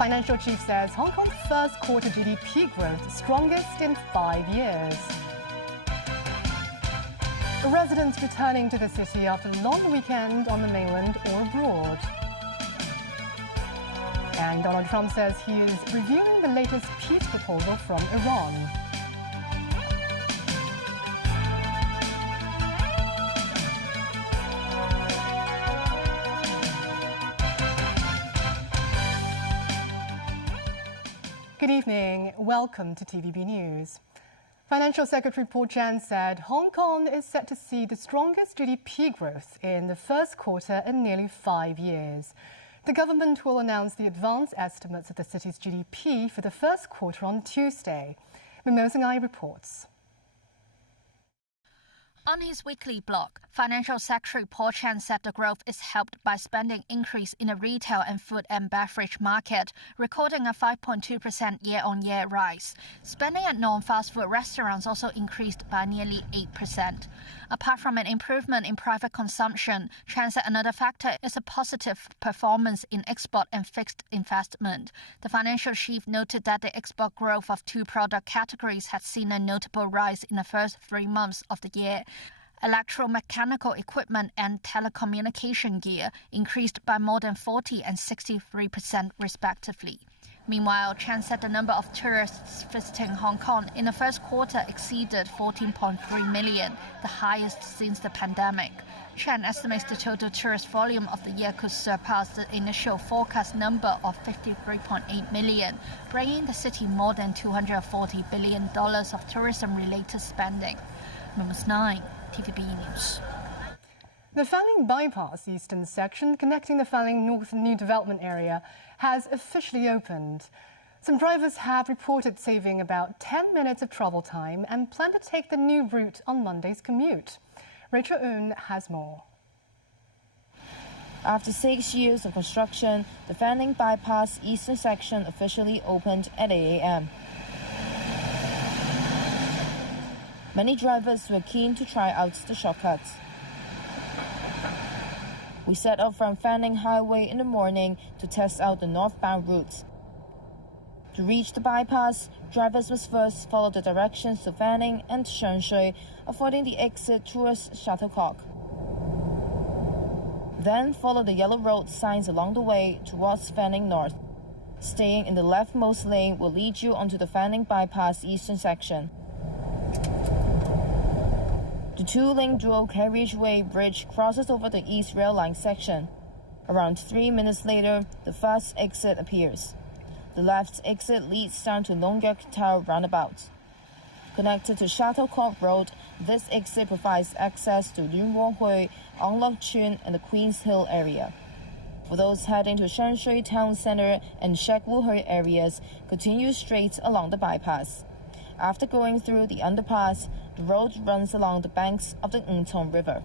Financial chief says Hong Kong's first quarter GDP growth strongest in 5 years. Residents returning to the city after a long weekend on the mainland or abroad. And Donald Trump says he is reviewing the latest peace proposal from Iran. Good evening. Welcome to TVB News. Financial Secretary Paul Chan said Hong Kong is set to see the strongest GDP growth in the first quarter in nearly 5 years. The government will announce the advance estimates of the city's GDP for the first quarter on Tuesday. Mimosa Ngai reports. On his weekly blog, Financial Secretary Paul Chan said the growth is helped by spending increase in the retail and food and beverage market, recording a 5.2% year-on-year rise. Spending at non-fast food restaurants also increased by nearly 8%. Apart from an improvement in private consumption, Chan said another factor is a positive performance in export and fixed investment. The financial chief noted that the export growth of two product categories had seen a notable rise in the first 3 months of the year. Electromechanical equipment and telecommunication gear increased by more than 40% and 63% respectively. Meanwhile, Chan said the number of tourists visiting Hong Kong in the first quarter exceeded 14.3 million, the highest since the pandemic. Chan estimates the total tourist volume of the year could surpass the initial forecast number of 53.8 million, bringing the city more than $240 billion of tourism-related spending. Mimosa Ngai, TVB News. The Fanling bypass eastern section connecting the Fanling North New Development Area has officially opened. Some drivers have reported saving about 10 minutes of travel time and plan to take the new route on Monday's commute. Rachel Un has more. After 6 years of construction, the Fanling bypass eastern section officially opened at 8 a.m. Many drivers were keen to try out the shortcuts. We set off from Fanling Highway in the morning to test out the northbound route. To reach the bypass, drivers must first follow the directions to Fanling and Shenshui, avoiding the exit towards Shuttlecock. Then follow the yellow road signs along the way towards Fanling North. Staying in the leftmost lane will lead you onto the Fanling bypass eastern section. The two-lane dual carriageway bridge crosses over the East Rail Line section. Around 3 minutes later, the first exit appears. The left exit leads down to Nong Yuk Tower roundabout. Connected to Shuttlecock Road, this exit provides access to Lun Wo Hui, Ong Lok Chun, and the Queen's Hill area. For those heading to Shenshui Town Center and Shek Wu Hui areas, continue straight along the bypass. After going through the underpass, the road runs along the banks of the Ngtong River.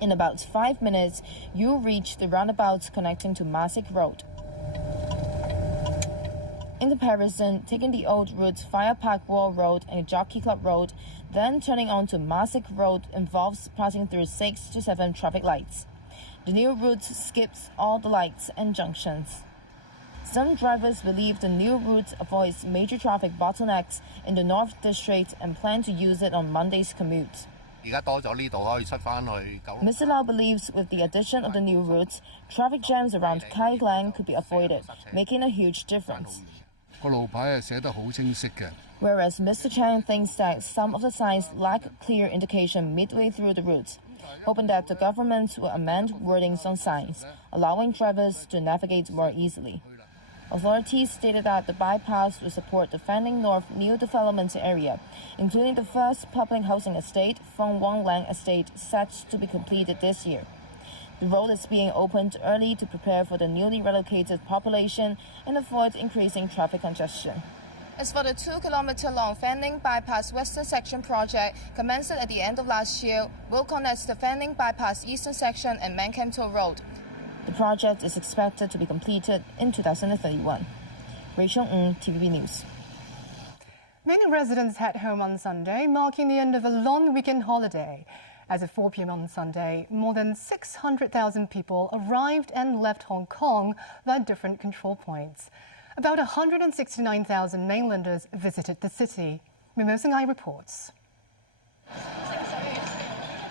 In about 5 minutes, you'll reach the roundabout connecting to Ma Sik Road. In comparison, taking the old route via Park Wall Road and Jockey Club Road, then turning onto Ma Sik Road involves passing through 6 to 7 traffic lights. The new route skips all the lights and junctions. Some drivers believe the new route avoids major traffic bottlenecks in the North District and plan to use it on Monday's commute. Mr. Lau believes with the addition of the new route, traffic jams around Kai Lang could be avoided, making a huge difference. Whereas Mr. Chang thinks that some of the signs lack clear indication midway through the route, hoping that the government will amend wordings on signs, allowing drivers to navigate more easily. Authorities stated that the bypass will support the Fanling North New Development Area, including the first public housing estate, Feng Wang Lang Estate, set to be completed this year. The road is being opened early to prepare for the newly relocated population and avoid increasing traffic congestion. As for the 2-kilometer-long Fanling Bypass Western Section project, commenced at the end of last year, will connect the Fanling Bypass Eastern Section and Man Kam To Road. The project is expected to be completed in 2031. Rachel Ng, TVB News. Many residents head home on Sunday, marking the end of a long weekend holiday. As of 4 p.m. on Sunday, more than 600,000 people arrived and left Hong Kong via different control points. About 169,000 mainlanders visited the city. Mimosang reports.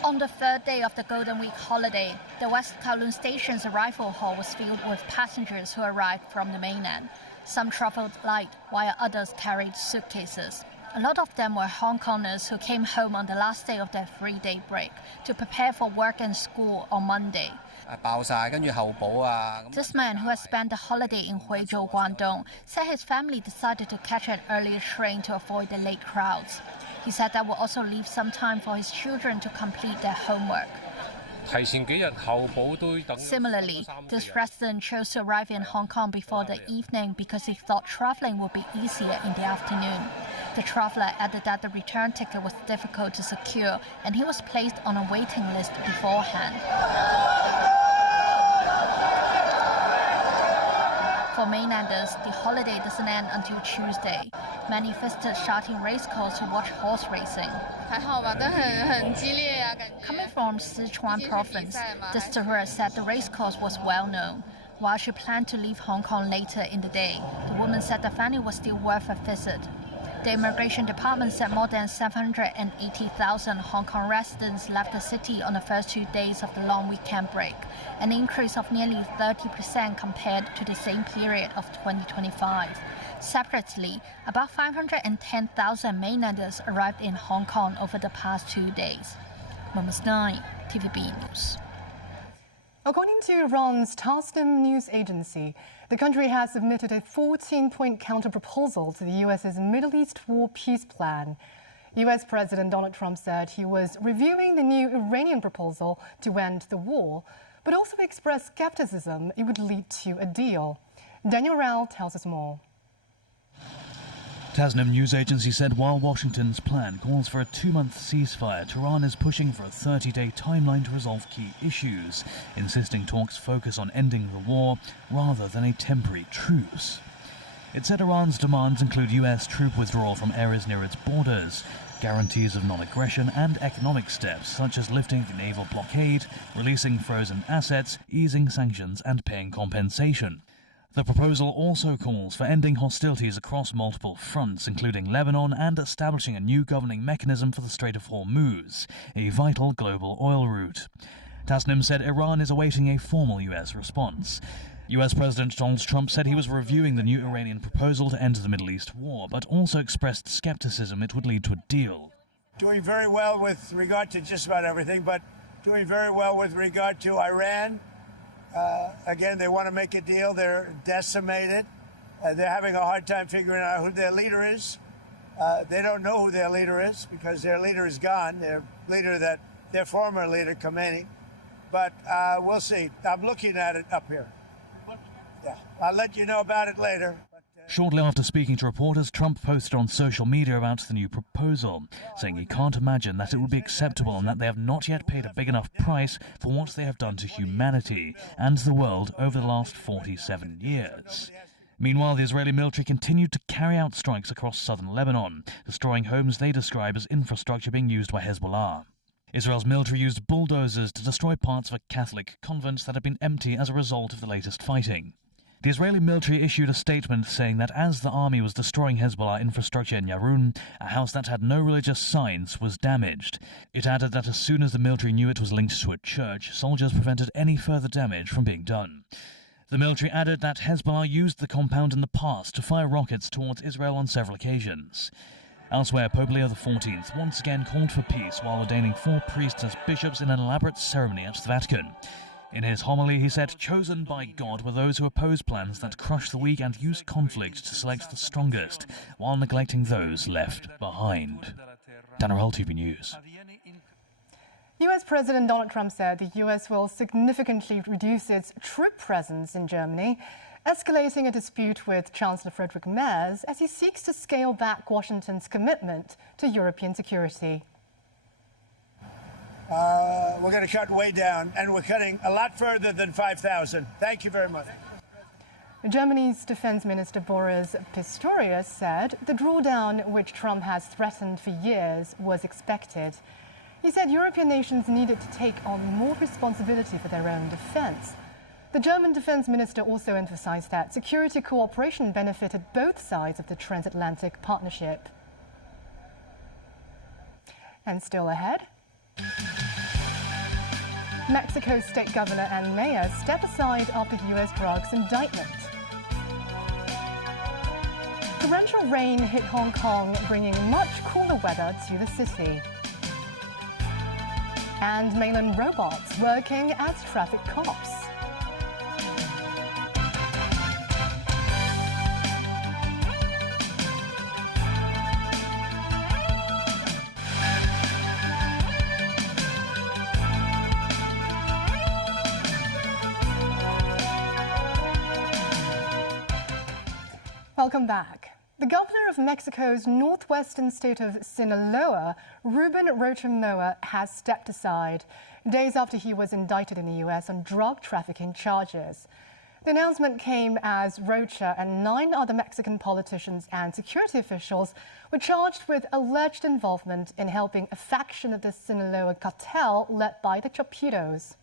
On the third day of the Golden Week holiday, the West Kowloon Station's arrival hall was filled with passengers who arrived from the mainland. Some travelled light, while others carried suitcases. A lot of them were Hong Kongers who came home on the last day of their 3-day break to prepare for work and school on Monday. This man, who has spent the holiday in Huizhou, Guangdong, said his family decided to catch an earlier train to avoid the late crowds. He said that will also leave some time for his children to complete their homework. Similarly, this resident chose to arrive in Hong Kong before the evening because he thought travelling would be easier in the afternoon. The traveller added that the return ticket was difficult to secure and he was placed on a waiting list beforehand. For mainlanders, the holiday doesn't end until Tuesday. Many visited Shatin racecourse to watch horse racing. Coming from Sichuan province, this tourist said the racecourse was well known. While she planned to leave Hong Kong later in the day, the woman said the venue was still worth a visit. The Immigration Department said more than 780,000 Hong Kong residents left the city on the first 2 days of the long weekend break, an increase of nearly 30% compared to the same period of 2025. Separately, about 510,000 mainlanders arrived in Hong Kong over the past 2 days. Mimosang, TVB News. According to Iran's Tasnim news agency, the country has submitted a 14-point counter-proposal to the U.S.'s Middle East war peace plan. U.S. President Donald Trump said he was reviewing the new Iranian proposal to end the war, but also expressed skepticism it would lead to a deal. Daniel Rao tells us more. Tasnim news agency said while Washington's plan calls for a 2-month ceasefire, Tehran is pushing for a 30-day timeline to resolve key issues, insisting talks focus on ending the war rather than a temporary truce. It said Iran's demands include U.S. troop withdrawal from areas near its borders, guarantees of non-aggression and economic steps such as lifting the naval blockade, releasing frozen assets, easing sanctions and paying compensation. The proposal also calls for ending hostilities across multiple fronts, including Lebanon, and establishing a new governing mechanism for the Strait of Hormuz, a vital global oil route. Tasnim said Iran is awaiting a formal U.S. response. U.S. President Donald Trump said he was reviewing the new Iranian proposal to end the Middle East war, but also expressed skepticism it would lead to a deal. Doing very well with regard to just about everything, but doing very well with regard to Iran. Again, they want to make a deal. They're decimated. They're having a hard time figuring out who their leader is. They don't know who their leader is because their leader is gone. Their former leader, Khomeini. But we'll see. I'm looking at it up here. Yeah, I'll let you know about it later. Shortly after speaking to reporters, Trump posted on social media about the new proposal, saying he can't imagine that it would be acceptable and that they have not yet paid a big enough price for what they have done to humanity and the world over the last 47 years. Meanwhile, the Israeli military continued to carry out strikes across southern Lebanon, destroying homes they describe as infrastructure being used by Hezbollah. Israel's military used bulldozers to destroy parts of a Catholic convent that had been empty as a result of the latest fighting. The Israeli military issued a statement saying that as the army was destroying Hezbollah infrastructure in Yarun, a house that had no religious signs was damaged. It added that as soon as the military knew it was linked to a church, soldiers prevented any further damage from being done. The military added that Hezbollah used the compound in the past to fire rockets towards Israel on several occasions. Elsewhere, Pope Leo XIV once again called for peace while ordaining 4 priests as bishops in an elaborate ceremony at the Vatican. In his homily, he said, "Chosen by God were those who oppose plans that crush the weak and use conflict to select the strongest, while neglecting those left behind." Daniel, TV News. U.S. President Donald Trump said the U.S. will significantly reduce its troop presence in Germany, escalating a dispute with Chancellor Friedrich Merz as he seeks to scale back Washington's commitment to European security. We're going to cut way down, and we're cutting a lot further than 5,000. Thank you very much. Germany's Defense Minister Boris Pistorius said the drawdown, which Trump has threatened for years, was expected. He said European nations needed to take on more responsibility for their own defense. The German defense minister also emphasized that security cooperation benefited both sides of the transatlantic partnership. And still ahead, Mexico's state governor and mayor step aside after U.S. drugs indictment. Torrential rain hit Hong Kong, bringing much cooler weather to the city. And mainland robots working as traffic cops. Welcome back. The governor of Mexico's northwestern state of Sinaloa, Ruben Rocha has stepped aside days after he was indicted in the U.S. on drug trafficking charges. The announcement came as Rocha and 9 other Mexican politicians and security officials were charged with alleged involvement in helping a faction of the Sinaloa cartel led by the Chapitos.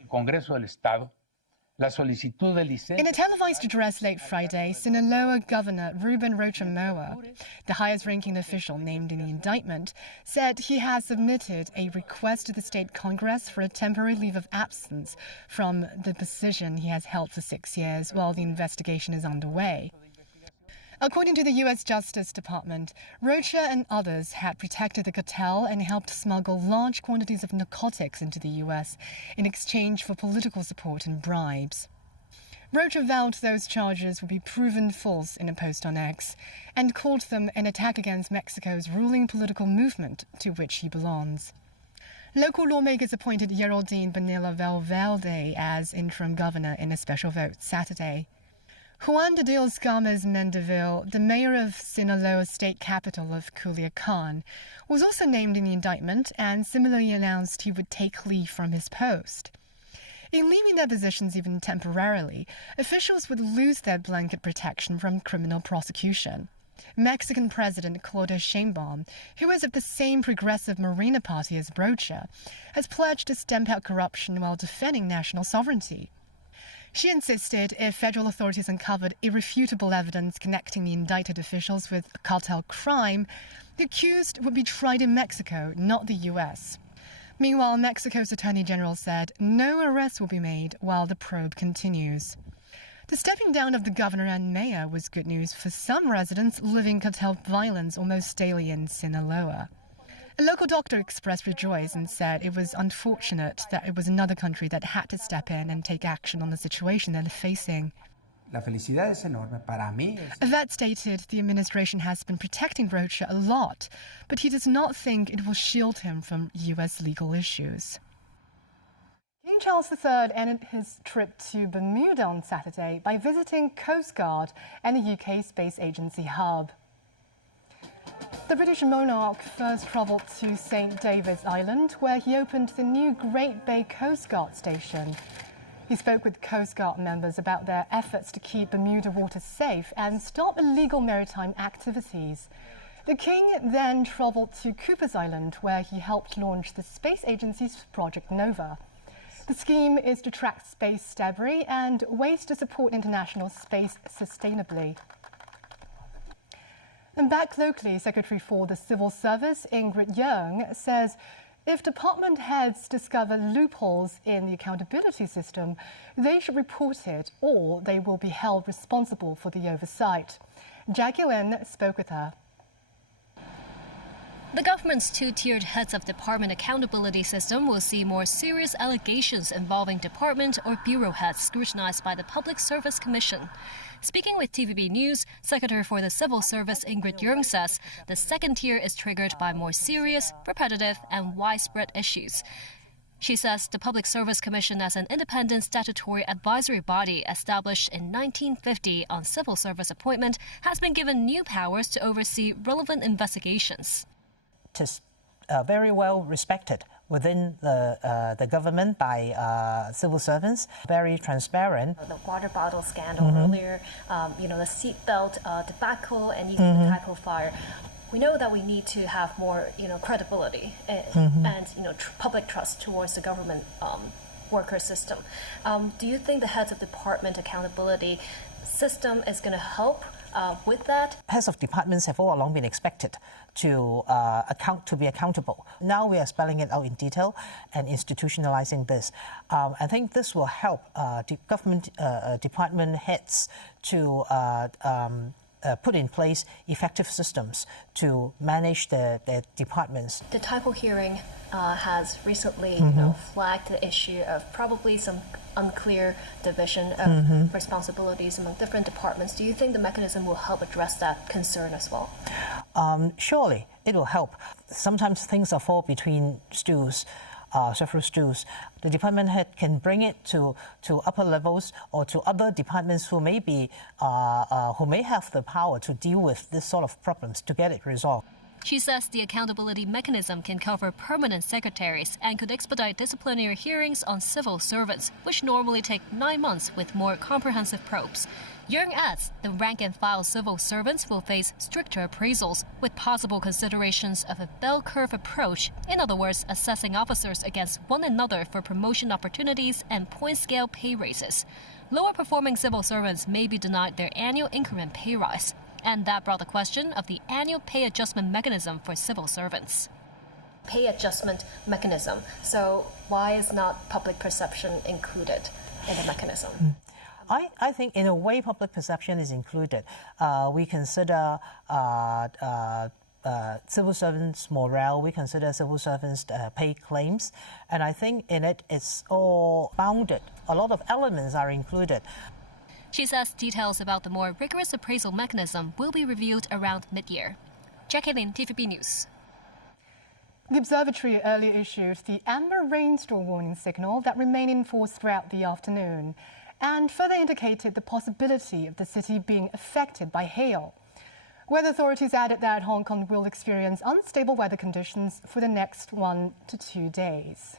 El Congreso del Estado. In a televised address late Friday, Sinaloa Governor Ruben Rocha, the highest-ranking official named in the indictment, said he has submitted a request to the state Congress for a temporary leave of absence from the position he has held for 6 years while the investigation is underway. According to the U.S. Justice Department, Rocha and others had protected the cartel and helped smuggle large quantities of narcotics into the U.S. in exchange for political support and bribes. Rocha vowed those charges would be proven false in a post on X and called them an attack against Mexico's ruling political movement to which he belongs. Local lawmakers appointed Geraldine Bonilla Valverde as interim governor in a special vote Saturday. Juan de Dios Gomez Mendeville, the mayor of Sinaloa's state capital of Culiacan, was also named in the indictment and similarly announced he would take leave from his post. In leaving their positions even temporarily, officials would lose their blanket protection from criminal prosecution. Mexican President Claudia Sheinbaum, who is of the same progressive Morena party as Rocha, has pledged to stamp out corruption while defending national sovereignty. She insisted if federal authorities uncovered irrefutable evidence connecting the indicted officials with cartel crime, the accused would be tried in Mexico, not the U.S. Meanwhile, Mexico's Attorney General said no arrests will be made while the probe continues. The stepping down of the governor and mayor was good news for some residents living cartel violence almost daily in Sinaloa. A local doctor expressed rejoice and said it was unfortunate that it was another country that had to step in and take action on the situation they're facing. La felicidad es enorme para mí. A vet stated the administration has been protecting Rocha a lot, but he does not think it will shield him from U.S. legal issues. King Charles III ended his trip to Bermuda on Saturday by visiting Coast Guard and the UK Space Agency hub. The British monarch first travelled to St. David's Island, where he opened the new Great Bay Coast Guard station. He spoke with Coast Guard members about their efforts to keep Bermuda waters safe and stop illegal maritime activities. The King then travelled to Cooper's Island, where he helped launch the space agency's Project Nova. The scheme is to track space debris and ways to support international space sustainably. And back locally, Secretary for the Civil Service, Ingrid Yeung, says if department heads discover loopholes in the accountability system, they should report it or they will be held responsible for the oversight. Jackie Lin spoke with her. The government's two-tiered heads of department accountability system will see more serious allegations involving department or bureau heads scrutinized by the Public Service Commission. Speaking with TVB News, Secretary for the Civil Service Ingrid Yeung says the second tier is triggered by more serious, repetitive, and widespread issues. She says the Public Service Commission, as an independent statutory advisory body established in 1950 on civil service appointment, has been given new powers to oversee relevant investigations. It is very well respected within the government by civil servants, very transparent. The water bottle scandal earlier, the seatbelt debacle, and even the Taco fire. we know that we need to have more, credibility and public trust towards the government worker system. Do you think the heads of department accountability system is going to help with that? Heads of departments have all along been expected to be accountable. Now we are spelling it out in detail and institutionalizing this. I think this will help government department heads to put in place effective systems to manage their departments. The typo hearing has recently flagged the issue of probably some unclear division of responsibilities among different departments. Do you think the mechanism will help address that concern as well? Surely, it will help. Sometimes things are fall between stools. Several stools. The department head can bring it to upper levels or to other departments who may have the power to deal with this sort of problems to get it resolved. She says the accountability mechanism can cover permanent secretaries and could expedite disciplinary hearings on civil servants, which normally take 9 months with more comprehensive probes. Yeung adds the rank-and-file civil servants will face stricter appraisals, with possible considerations of a bell curve approach, in other words, assessing officers against one another for promotion opportunities and point-scale pay raises. Lower-performing civil servants may be denied their annual increment pay rise, and that brought the question of the annual pay adjustment mechanism for civil servants. Pay adjustment mechanism. So why is not public perception included in the mechanism? I think in a way public perception is included. We consider civil servants' morale, we consider civil servants' pay claims, and I think in it it's all bounded. A lot of elements are included. She says details about the more rigorous appraisal mechanism will be revealed around mid-year. Jackie Lin, TVB News. The observatory earlier issued the amber rainstorm warning signal that remained in force throughout the afternoon, and further indicated the possibility of the city being affected by hail. Weather authorities added that Hong Kong will experience unstable weather conditions for the next 1 to 2 days.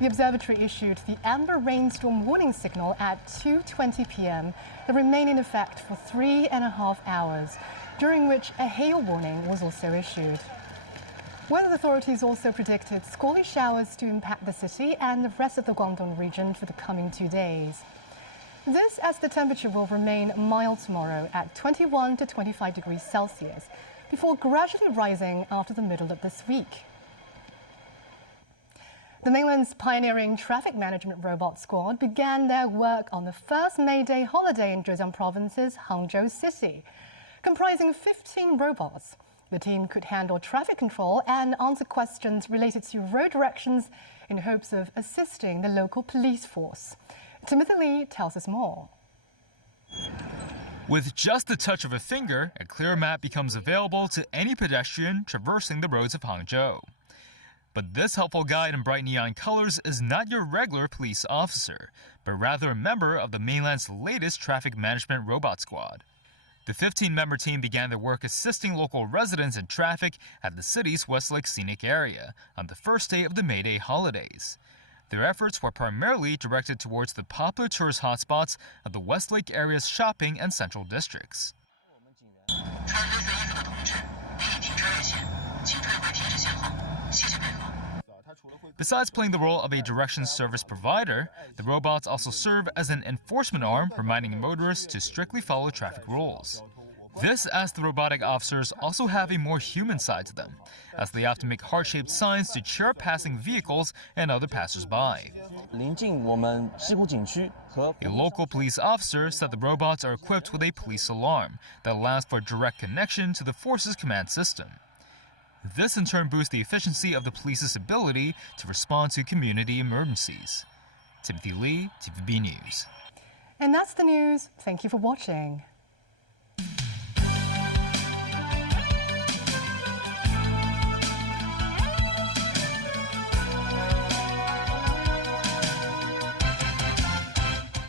The observatory issued the amber rainstorm warning signal at 2:20 p.m. that remained in effect for 3.5 hours, during which a hail warning was also issued. Weather authorities also predicted squally showers to impact the city and the rest of the Guangdong region for the coming 2 days. This as the temperature will remain mild tomorrow at 21 to 25 degrees Celsius, before gradually rising after the middle of this week. The mainland's pioneering traffic management robot squad began their work on the first May Day holiday in Zhejiang Province's Hangzhou City. Comprising 15 robots, the team could handle traffic control and answer questions related to road directions in hopes of assisting the local police force. Timothy Lee tells us more. With just the touch of a finger, a clear map becomes available to any pedestrian traversing the roads of Hangzhou. But this helpful guide in bright neon colors is not your regular police officer, but rather a member of the mainland's latest traffic management robot squad. The 15-member team began their work assisting local residents in traffic at the city's Westlake Scenic Area on the first day of the May Day holidays. Their efforts were primarily directed towards the popular tourist hotspots of the Westlake area's shopping and central districts. Besides playing the role of a directions service provider, the robots also serve as an enforcement arm, reminding motorists to strictly follow traffic rules. This as the robotic officers also have a more human side to them, as they often make heart-shaped signs to cheer up passing vehicles and other passers-by. A local police officer said the robots are equipped with a police alarm that allows for direct connection to the force's command system. This in turn boosts the efficiency of the police's ability to respond to community emergencies. Timothy Lee, TVB News. And that's the news. Thank you for watching.